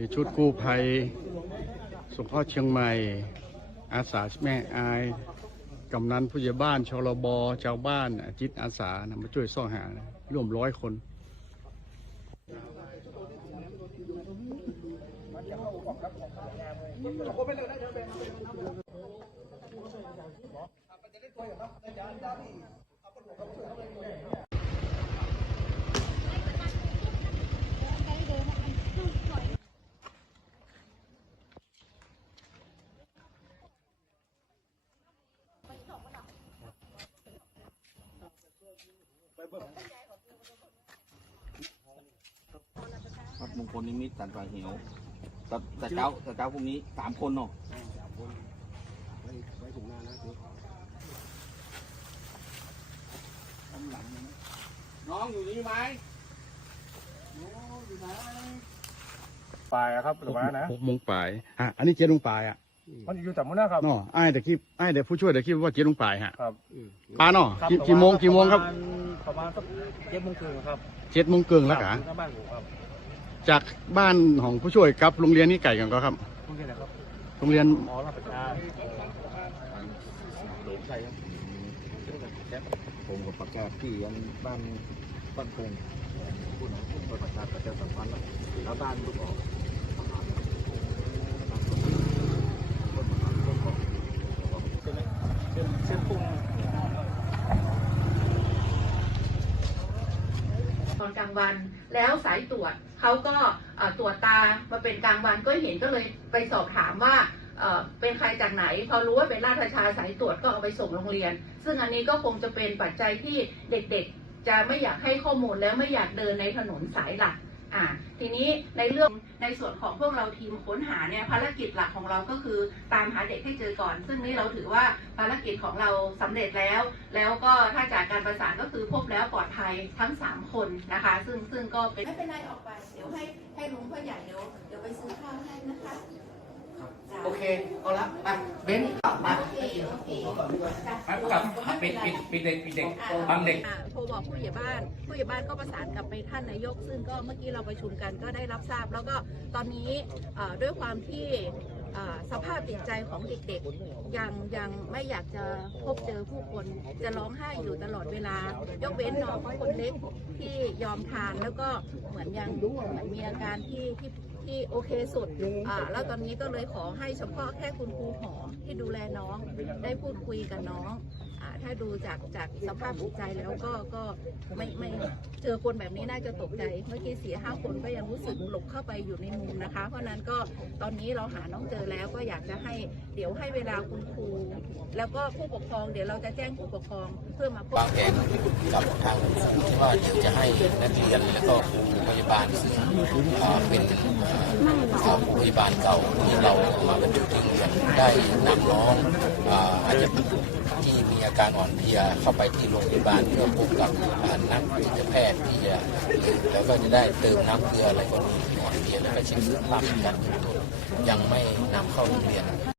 มีชุดกู้ภัยสงเคราะห์เชียงใหม่ อาสาแม่อายกำนันผู้ใหญ่บ้านชลบชาวบ้านจิตอาสานะมาช่วยซ่อหานร่วมร้อยคน วัดมงคลนิมิตรสันป่าเหียวแต่แต่เจ้าแต่เจ้าพวกนี้สามคนเนาะน้องอยู่นี่ไหมปลายอะครับหรือว่านะหกโมงปลายฮะอันนี้เจ๊ลุงปลายอะมันอยู่แต่มื้อนะครับเนาะไอ้ายแต่คิดไอ้ายแต่ผู้ช่วยแต่คิดว่าเจ๊ลุงปลายฮะครับปลาเนาะครับกี่แต่กี่โมงว่ากี่โมงครับ ประมาณสักเจ็ดโมงครึ่งครับเจ็ดโมงเกิงแล้วกะหน้าบ้านผมครับจากบ้านของผู้ช่วยกับโรงเรียนนี่ไก่กันก็ครับ คุณเรียนอะไรครับโรงเรียนหมอรับประทานใช่ครับผมกับประกาศที่ยังบ้านบ้านคงผู้นำผู้ประกาศประชาสัมพันธ์แล้วบ้านลูกออก ตอนกลางวัน แล้วสายตรวจเขาก็ตรวจตามาเป็นกลางวันก็เห็นก็เลยไปสอบถามว่าเอ่อเป็นใครจากไหน พอรู้ว่าเป็นราชชาสายตรวจก็เอาไปส่งโรงเรียน ซึ่งอันนี้ก็คงจะเป็นปัจจัยที่เด็กๆ จะไม่อยากให้ข้อมูลแล้วไม่อยากเดินในถนนสายหลัก อ่าทีนี้ในเรื่องในส่วนของพวกเราทีมค้นหาเนี่ยภารกิจหลักของเราก็คือตามหาเด็กให้เจอก่อน ซึ่งนี่เราถือว่าภารกิจของเราสำเร็จแล้ว แล้วก็ถ้าจากการประสานก็คือพบแล้วปลอดภัยทั้ง 3 คนนะคะ ซึ่งซึ่งก็เป็นไม่เป็นไรออกไปเดี๋ยวให้ให้ลุงพ่อใหญ่เดี๋ยวเดี๋ยวไปซื้อข้าวให้นะคะจ้ะโอเค เอาละไปเบนซ์มาโอเคโอเค ไปกับปิดปิดปิดเด็กปิดเด็กบางเด็ก โทรบอกผู้ใหญ่บ้าน ผู้ใหญ่บ้านก็ประสานกลับไปท่านนายก ซึ่งก็เมื่อกี้เราประชุมกันก็ได้รับทราบ แล้วก็ตอนนี้เอ่อด้วยความที่เอ่อสภาพจิตใจของเด็กๆ ยังยังไม่อยากจะพบเจอผู้คน จะร้องไห้อยู่ตลอดเวลา ยกเว้นน้องคนเล็กที่ยอมทานแล้วก็เหมือนยังเหมือนมีอาการที่ที่ที่โอเคสุดอ่าแล้วตอนนี้ก็เลยขอให้เฉพาะแค่คุณครูหอมที่ดู น้อง ได้พูดคุยกับน้อง ถ้าดูจากจากสภาพจิตใจแล้วก็ก็ไม่ไม่เจอคนแบบนี้น่าจะตกใจ เมื่อกี้เสี่ห้าคนก็ยังรู้สึกหลบเข้าไปอยู่ในมุมนะคะ เพราะนั้นก็ตอนนี้เราหาน้องเจอแล้วก็อยากจะให้เดี๋ยวให้เวลาคุณครู แล้วก็ผู้ปกครองเดี๋ยวเราจะแจ้งผู้ปกครองเพื่อมาพบวางแผนกับทางว่าเดี๋ยวจะให้นักเรียนแล้วก็ครูพยาบาลซึ่งอ่าเป็นอ่าพยาบาลเก่าที่เรามาบรรจุที่งเรียนได้นำน้องอาอาจจะที่มี อาการอ่อนเพลียเข้าไปที่โรงพยาบาลเพื่อพบกับนักจิตแพทย์ที่จะแล้วก็จะได้เติมน้ำเกลืออะไรก็มีอ่อนเพลียแล้วก็เช็คสภาพการเป็นยังไม่นำเข้าโรงเรียน